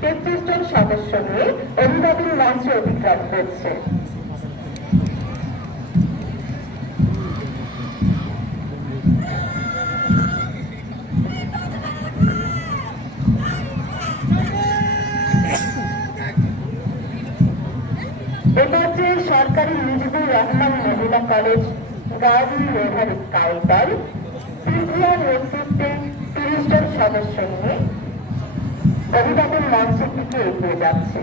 তেত্রিশ জন সদস্য নিয়ে অভিবাদন মঞ্চে অতিক্রম করছে। সরকারি মুজিবুর রহমান মহিলা কলেজ রোভার স্কাউট দল তৃতীয় নেতৃত্বে তিরিশ জন সদস্য নিয়ে অভিভাবন মঞ্চের দিকে এগিয়ে যাচ্ছে।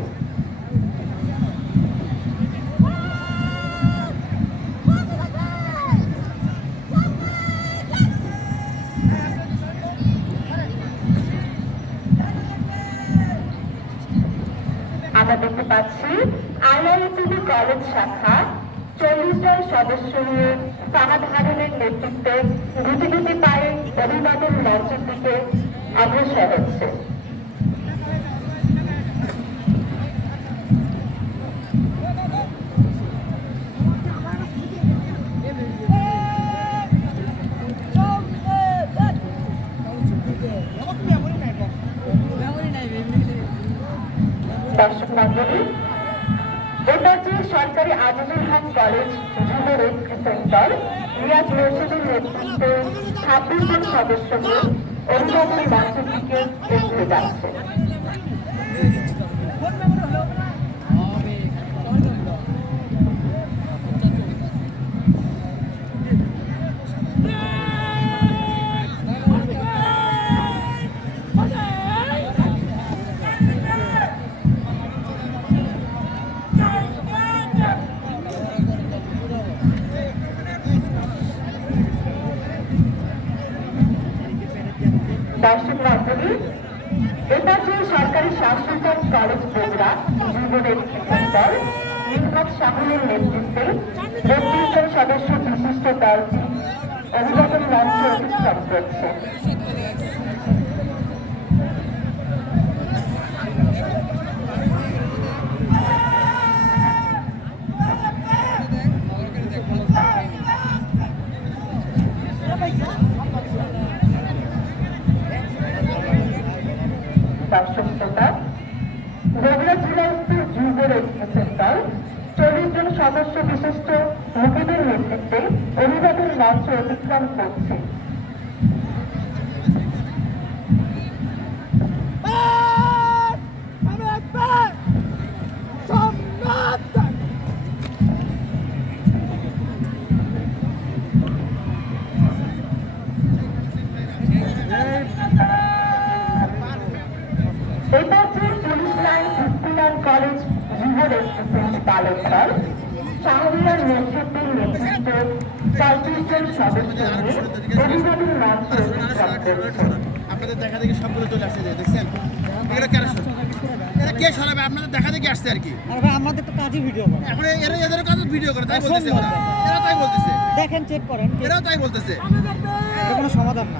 আমরা দেখতে পাচ্ছি আইআইটিভি কলেজ শাখা চল্লিশ জন সদস্য নিয়ে ফাহাদ হারুনের নেতৃত্বে গুটি গুটি পায়ে অভিবাদন মঞ্চের দিকে অগ্রসর হচ্ছে। দর্শক মন্ডলী এটা যে সরকারি আজিজুল হক কলেজ যুব সেন্টার রিয়াজ মোর্শেদের নেতৃত্বে ছাব্বিশ জন সদস্য নিয়ে অভিভাবন মঞ্চের যাচ্ছে। দর্শক মন্ডলী এটা যে সরকারি সাংস্কৃতিক কলেজ বগুড়া জীবনের দল নির্মত সাহুলের নেতৃত্বে বত্রিশ জন সদস্য বিশিষ্ট দলটি অভিবাদন মঞ্চ অতিক্রম করছে। শ্রোতা বগুড়া জেলা স্তর যুব দল চল্লিশ জন সদস্য বিশিষ্ট মুখীদের নেতৃত্বে অভিবাদন মঞ্চ অতিক্রম করছে। হচ্ছে পুলিশ লাইন কলেজ যুব দল শাহরিয়ার নেতৃত্বের নেতৃত্বে পঁয়ত্রিশ জন সদস্য নিয়ে অভিবাদন মঞ্চ আপনাদের দেখা দেখি সবগুলো চলে আসছে যে দেখছেন? এগুলো কেন এরা কে সরাবে? আপনাদের দেখা দেখি আসছে আর কি। আমাদের তো কাজই ভিডিও করে। এখন এরা এদের ভিডিও করে তাই বলতেছে এরা তাই বলতেছে। দেখেন চেক করেন। এরাও তাই বলতেছে। এটা কোনো সমাধান না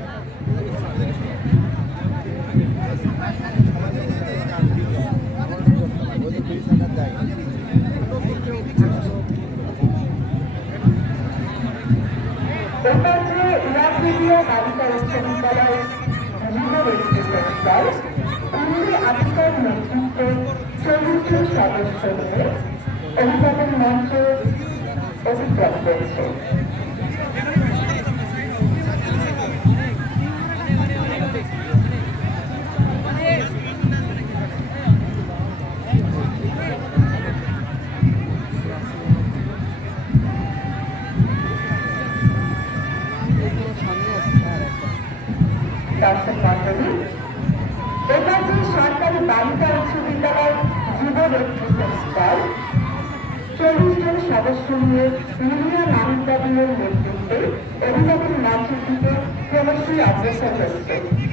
বালিকা উচ্চ রেজিস্ট্রেশন দল উনি আফ্রিকার নেতৃত্বে জন সদস্য নিয়ে অভিভাবন মঞ্চ অতিক্রম করছে দর্শক মন্ডলী এটা সরকারি বালিকা উচ্চ বিদ্যালয় যুব নেত্রী সংস্কার চল্লিশ জন সদস্য নিয়ে মিলিয়া নামিক নেতৃত্বে অভিভাবক মঞ্চের দিকে ক্রমশই অগ্রসর হচ্ছে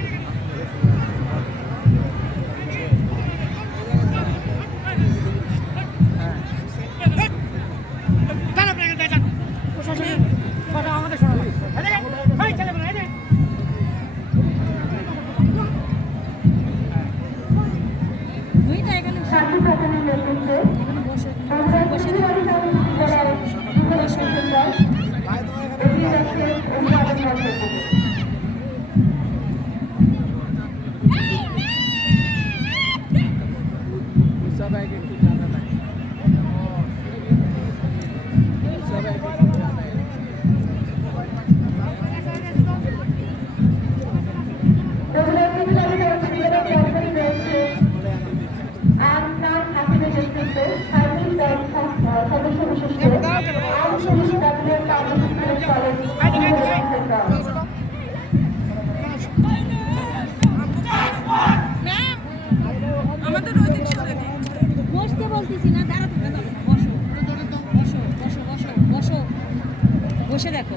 বসে দেখো।